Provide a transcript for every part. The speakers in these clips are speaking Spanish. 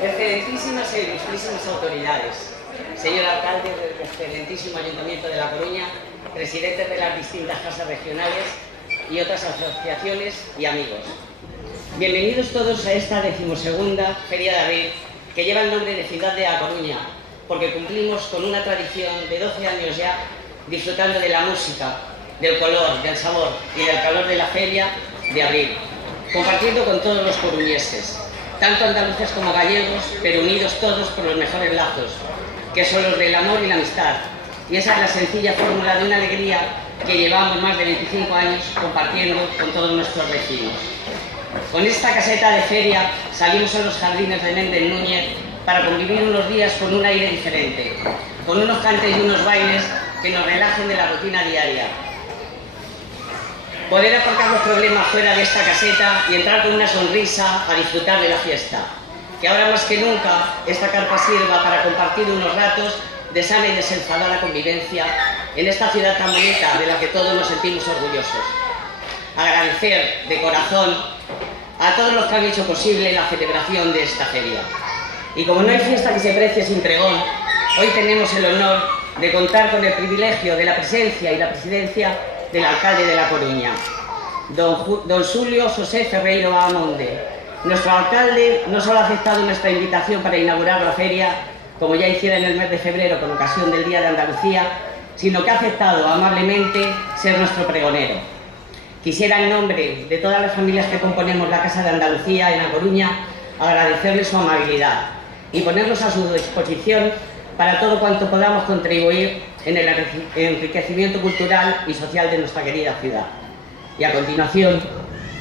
Excelentísimas e ilustrísimas autoridades, señor alcalde del excelentísimo Ayuntamiento de La Coruña, presidentes de las distintas casas regionales y otras asociaciones y amigos. Bienvenidos todos a esta 12ª Feria de Abril, que lleva el nombre de Ciudad de La Coruña, porque cumplimos con una tradición de 12 años ya, disfrutando de la música, del color, del sabor y del calor de la Feria de Abril, compartiendo con todos los coruñeses, tanto andaluces como gallegos, pero unidos todos por los mejores lazos, que son los del amor y la amistad. Y esa es la sencilla fórmula de una alegría que llevamos más de 25 años compartiendo con todos nuestros vecinos. Con esta caseta de feria salimos a los jardines de Méndez Núñez para convivir unos días con un aire diferente, con unos cantes y unos bailes que nos relajen de la rutina diaria. Poder aparcar los problemas fuera de esta caseta y entrar con una sonrisa a disfrutar de la fiesta. Que ahora más que nunca esta carpa sirva para compartir unos ratos de sana y desenfadada convivencia en esta ciudad tan bonita de la que todos nos sentimos orgullosos. Agradecer de corazón a todos los que han hecho posible la celebración de esta feria. Y como no hay fiesta que se precie sin pregón, hoy tenemos el honor de contar con el privilegio de la presencia y la presidencia del alcalde de La Coruña, don Xulio José Ferreiro Amonde. Nuestro alcalde no solo ha aceptado nuestra invitación para inaugurar la feria, como ya hiciera en el mes de febrero con ocasión del Día de Andalucía, sino que ha aceptado amablemente ser nuestro pregonero. Quisiera, en nombre de todas las familias que componemos la Casa de Andalucía en La Coruña, agradecerles su amabilidad y ponernos a su disposición para todo cuanto podamos contribuir en el enriquecimiento cultural y social de nuestra querida ciudad. Y a continuación,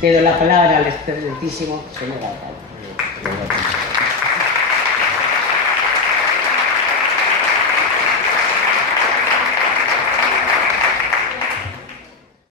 cedo la palabra al excelentísimo señor alcalde.